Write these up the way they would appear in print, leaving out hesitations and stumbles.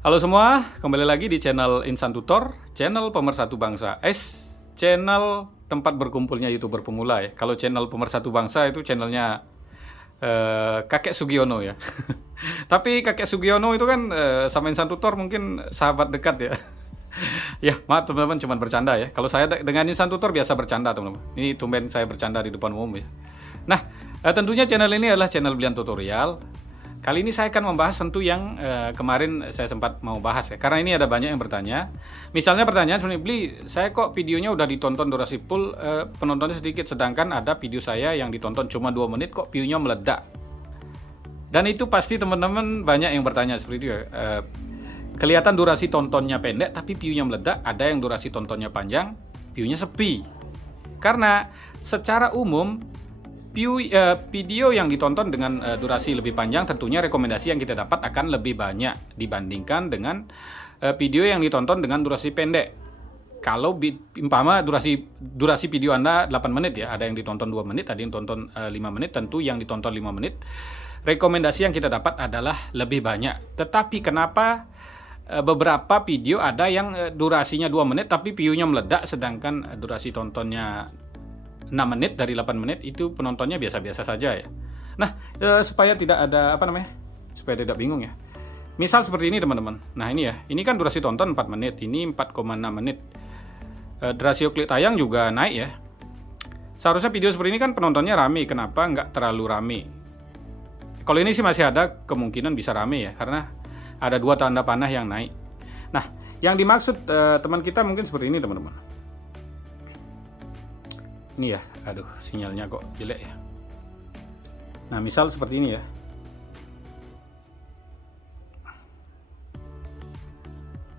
Halo semua, kembali lagi di channel Insan Tutor, channel pemersatu bangsa. Channel tempat berkumpulnya YouTuber pemula ya. Kalau channel pemersatu bangsa itu channelnya Kakek Sugiono ya. Tapi Kakek Sugiono itu kan sama Insan Tutor mungkin sahabat dekat ya. Ya, maaf teman-teman, cuma bercanda ya. Kalau saya dengan Insan Tutor biasa bercanda teman-teman. Ini tumben saya bercanda di depan umum ya. Nah, tentunya channel ini adalah channel Blian Tutorial. Kali ini saya akan membahas tentu yang kemarin saya sempat mau bahas ya. Karena ini ada banyak yang bertanya. Misalnya pertanyaan sebenarnya, Bli, saya kok videonya udah ditonton durasi full, penontonnya sedikit. Sedangkan ada video saya yang ditonton cuma 2 menit kok view-nya meledak. Dan itu pasti teman-teman banyak yang bertanya seperti itu ya. Kelihatan durasi tontonnya pendek tapi view-nya meledak. Ada yang durasi tontonnya panjang, view-nya sepi. Karena secara umum video yang ditonton dengan durasi lebih panjang, tentunya rekomendasi yang kita dapat akan lebih banyak dibandingkan dengan video yang ditonton dengan durasi pendek. Kalau umpama durasi video Anda 8 menit ya, ada yang ditonton 2 menit, ada yang ditonton 5 menit, tentu yang ditonton 5 menit rekomendasi yang kita dapat adalah lebih banyak. Tetapi kenapa beberapa video ada yang durasinya 2 menit tapi view-nya meledak, sedangkan durasi tontonnya 6 menit dari 8 menit itu penontonnya biasa-biasa saja ya. Nah, supaya tidak ada supaya tidak bingung ya. Misal seperti ini teman-teman. Nah ini ya, ini kan durasi tonton 4 menit, ini 4,6 menit. Rasio klik tayang juga naik ya. Seharusnya video seperti ini kan penontonnya rame, kenapa nggak terlalu rame? Kalau ini sih masih ada kemungkinan bisa rame ya, karena ada 2 tanda panah yang naik. Nah, yang dimaksud teman kita mungkin seperti ini teman-teman. Ini ya, aduh sinyalnya kok jelek ya. Nah misal seperti ini ya.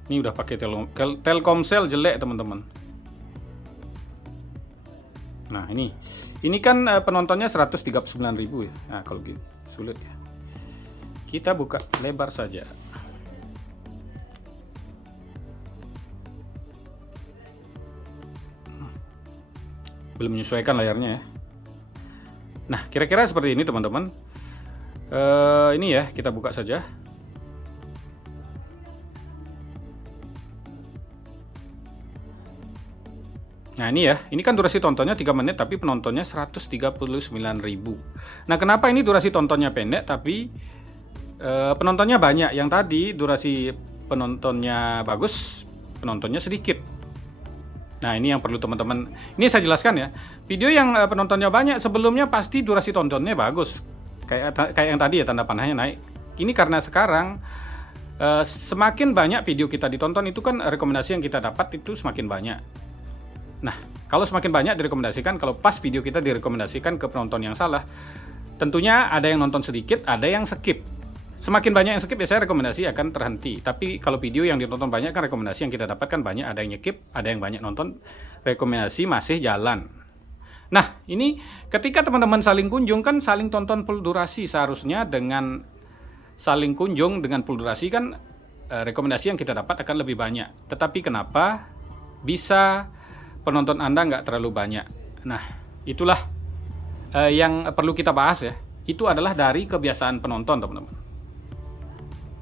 Ini udah pakai Telkomsel jelek teman-teman. Nah ini kan penontonnya 139.000 ya. Nah kalau gitu sulit ya. Kita buka lebar saja. Belum menyesuaikan layarnya ya. Nah kira-kira seperti ini teman-teman. Ini ya, kita buka saja. Nah ini ya, ini kan durasi tontonnya 3 menit tapi penontonnya 139.000. Nah kenapa ini durasi tontonnya pendek tapi penontonnya banyak? Yang tadi durasi penontonnya bagus, penontonnya sedikit. Nah ini yang perlu teman-teman, ini saya jelaskan ya. Video yang penontonnya banyak sebelumnya pasti durasi tontonnya bagus, kayak yang tadi ya, tanda panahnya naik. Ini karena sekarang semakin banyak video kita ditonton, itu kan rekomendasi yang kita dapat itu semakin banyak. Nah kalau semakin banyak direkomendasikan, kalau pas video kita direkomendasikan ke penonton yang salah, tentunya ada yang nonton sedikit, ada yang skip. Semakin banyak yang skip, biasanya rekomendasi akan terhenti. Tapi kalau video yang ditonton banyak kan rekomendasi yang kita dapatkan banyak, ada yang skip, ada yang banyak nonton, rekomendasi masih jalan. Nah, ini ketika teman-teman saling kunjung kan saling tonton full durasi, seharusnya dengan saling kunjung dengan full durasi kan rekomendasi yang kita dapat akan lebih banyak. Tetapi kenapa bisa penonton Anda nggak terlalu banyak? Nah, itulah yang perlu kita bahas ya. Itu adalah dari kebiasaan penonton teman-teman.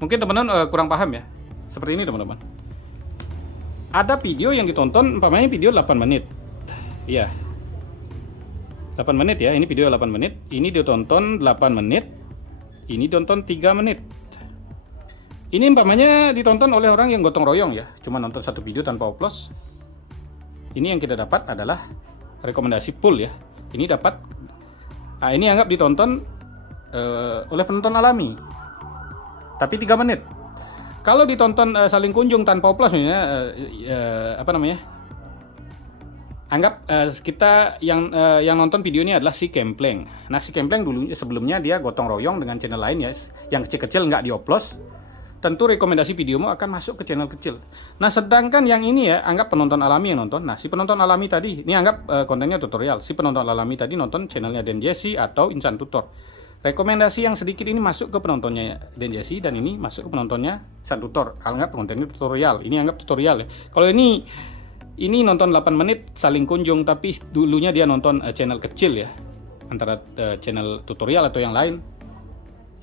Mungkin teman-teman kurang paham ya. Seperti ini teman-teman. Ada video yang ditonton, umpamanya video 8 menit. Iya. 8 menit ya, ini video 8 menit. Ini ditonton 8 menit. Ini ditonton 3 menit. Ini umpamanya ditonton oleh orang yang gotong royong ya. Cuma nonton satu video tanpa oplos. Ini yang kita dapat adalah rekomendasi full ya. Ini dapat, nah ini anggap ditonton oleh penonton alami. Tapi 3 menit. Kalau ditonton saling kunjung tanpa oplos misalnya anggap kita yang nonton video ini adalah si Kempleng. Nah si Kempleng dulu sebelumnya dia gotong royong dengan channel lain ya, yang kecil-kecil nggak dioplos. Tentu rekomendasi videomu akan masuk ke channel kecil. Nah sedangkan yang ini ya, anggap penonton alami yang nonton. Nah si penonton alami tadi, ini anggap kontennya tutorial. Si penonton alami tadi nonton channelnya Den Jesse atau Insan Tutor. Rekomendasi yang sedikit ini masuk ke penontonnya Den Jesse, dan ini masuk ke penontonnya Insan Tutor. Anggap kontennya tutorial. Ini anggap tutorial ya. Kalau ini nonton 8 menit saling kunjung, tapi dulunya dia nonton channel kecil ya, antara channel tutorial atau yang lain,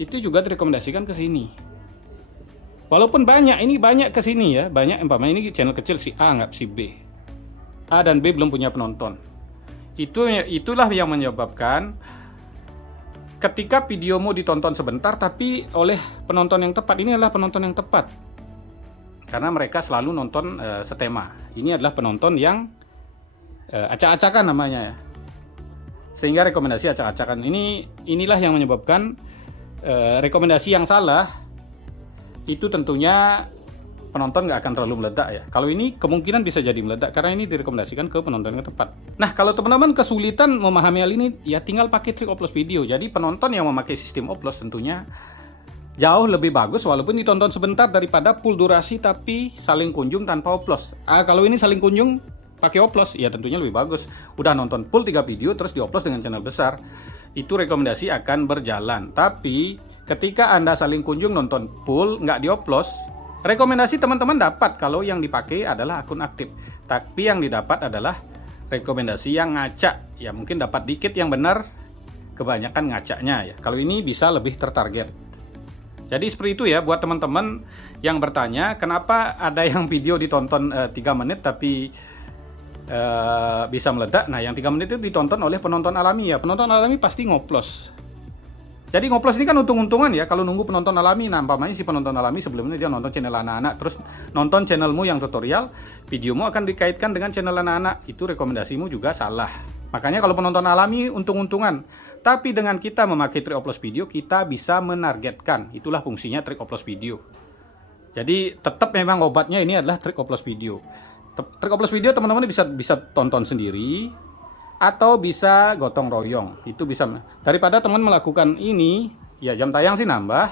itu juga direkomendasikan ke sini. Walaupun banyak, ini banyak ke sini ya, banyak umpamanya ini channel kecil si A nggak si B. A dan B belum punya penonton. Itulah yang menyebabkan ketika videomu ditonton sebentar tapi oleh penonton yang tepat, ini adalah penonton yang tepat. Karena mereka selalu nonton setema. Ini adalah penonton yang acak-acakan namanya ya. Sehingga rekomendasi acak-acakan inilah yang menyebabkan rekomendasi yang salah itu tentunya penonton nggak akan terlalu meledak ya. Kalau ini kemungkinan bisa jadi meledak karena ini direkomendasikan ke penonton yang tepat. Nah, kalau teman-teman kesulitan memahami hal ini, ya tinggal pakai trik oplos video. Jadi penonton yang memakai sistem oplos tentunya jauh lebih bagus walaupun ditonton sebentar daripada full durasi tapi saling kunjung tanpa oplos. Kalau ini saling kunjung pakai oplos, ya tentunya lebih bagus. Udah nonton full 3 video terus dioplos dengan channel besar, itu rekomendasi akan berjalan. Tapi ketika Anda saling kunjung nonton full nggak dioplos, rekomendasi teman-teman dapat kalau yang dipakai adalah akun aktif. Tapi yang didapat adalah rekomendasi yang ngacak. Ya mungkin dapat dikit yang benar, kebanyakan ngacaknya ya. Kalau ini bisa lebih tertarget. Jadi seperti itu ya buat teman-teman yang bertanya kenapa ada yang video ditonton 3 menit tapi bisa meledak. Nah yang 3 menit itu ditonton oleh penonton alami ya. Penonton alami pasti ngoplos. Jadi ngoplos ini kan untung-untungan ya kalau nunggu penonton alami. Nah umpamanya si penonton alami sebelumnya dia nonton channel anak-anak, terus nonton channelmu yang tutorial, videomu akan dikaitkan dengan channel anak-anak. Itu rekomendasimu juga salah. Makanya kalau penonton alami untung-untungan. Tapi dengan kita memakai trik oplos video, kita bisa menargetkan. Itulah fungsinya trik oplos video. Jadi tetap memang obatnya ini adalah trik oplos video. Trik oplos video teman-teman bisa tonton sendiri atau bisa gotong royong. Itu bisa. Daripada teman melakukan ini, ya jam tayang sih nambah.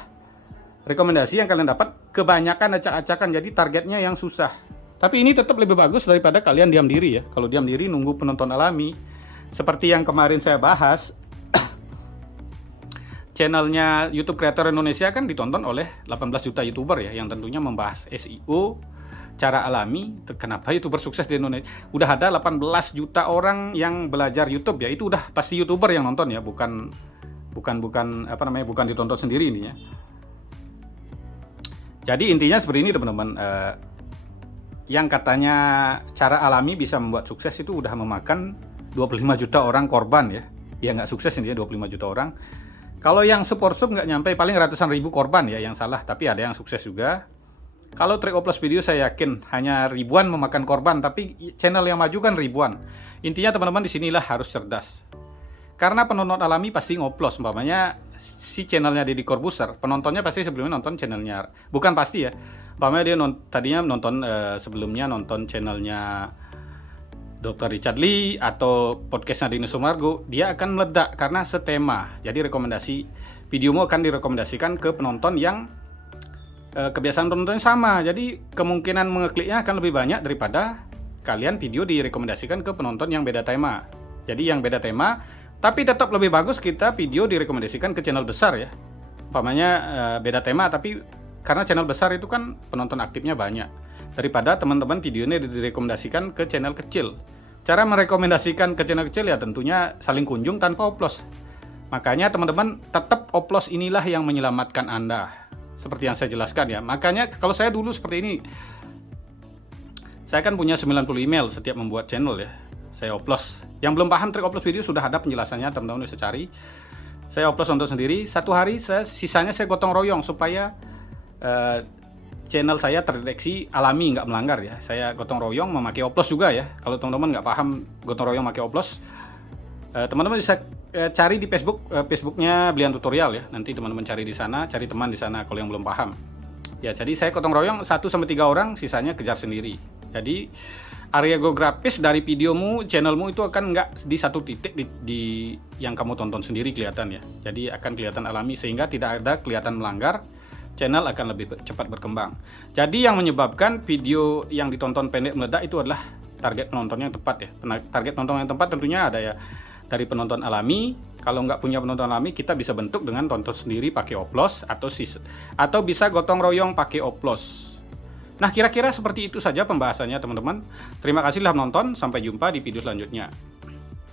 Rekomendasi yang kalian dapat kebanyakan acak-acakan, jadi targetnya yang susah. Tapi ini tetap lebih bagus daripada kalian diam diri ya. Kalau diam diri nunggu penonton alami, seperti yang kemarin saya bahas, channelnya YouTube Creator Indonesia kan ditonton oleh 18 juta YouTuber ya, yang tentunya membahas SEO cara alami. Kenapa YouTuber sukses di Indonesia? Udah ada 18 juta orang yang belajar YouTube ya, itu udah pasti YouTuber yang nonton ya, bukan ditonton sendiri ini ya. Jadi intinya seperti ini teman-teman. Yang katanya cara alami bisa membuat sukses itu udah memakan 25 juta orang korban ya. Ya nggak sukses ini ya 25 juta orang. Kalau yang support sub nggak nyampe, paling ratusan ribu korban ya yang salah, tapi ada yang sukses juga. Kalau trik oplos video saya yakin hanya ribuan memakan korban, tapi channel yang maju kan ribuan. Intinya teman-teman di sinilah harus cerdas. Karena penonton alami pasti ngoplos, umpamanya si channelnya Deddy Corbuzier, penontonnya pasti sebelumnya nonton channelnya, bukan pasti ya. Umpamanya dia tadinya nonton sebelumnya nonton channelnya Dr. Richard Lee atau podcastnya Dini Sumargo, dia akan meledak karena setema. Jadi rekomendasi videomu akan direkomendasikan ke penonton yang kebiasaan penontonnya sama. Jadi kemungkinan mengekliknya akan lebih banyak daripada kalian video direkomendasikan ke penonton yang beda tema. Jadi yang beda tema, tapi tetap lebih bagus kita video direkomendasikan ke channel besar ya. Umpamanya beda tema, tapi karena channel besar itu kan penonton aktifnya banyak, daripada teman-teman videonya direkomendasikan ke channel kecil. Cara merekomendasikan ke channel kecil ya tentunya saling kunjung tanpa oplos. Makanya teman-teman tetap oplos inilah yang menyelamatkan Anda. Seperti yang saya jelaskan ya. Makanya kalau saya dulu seperti ini, saya kan punya 90 email setiap membuat channel ya. Saya oplos. Yang belum paham trik oplos video sudah ada penjelasannya, teman-teman bisa cari. Saya oplos untuk sendiri. Satu hari sisanya saya gotong royong supaya channel saya terdeteksi alami, nggak melanggar ya. Saya gotong royong memakai oplos juga ya. Kalau teman-teman nggak paham gotong royong memakai oplos, teman-teman bisa cari di Facebooknya Blian Tutorial ya. Nanti teman-teman cari di sana, cari teman di sana kalau yang belum paham. Ya, jadi saya gotong royong 1-3 orang, sisanya kejar sendiri. Jadi area geografis dari videomu, channelmu itu akan nggak di satu titik di yang kamu tonton sendiri kelihatan ya. Jadi akan kelihatan alami sehingga tidak ada kelihatan melanggar. Channel akan lebih cepat berkembang. Jadi yang menyebabkan video yang ditonton pendek meledak itu adalah target penonton yang tepat ya. Target penonton yang tepat tentunya ada ya dari penonton alami. Kalau nggak punya penonton alami, kita bisa bentuk dengan tonton sendiri pakai oplos atau bisa gotong royong pakai oplos. Nah, kira-kira seperti itu saja pembahasannya teman-teman. Terima kasih telah menonton. Sampai jumpa di video selanjutnya.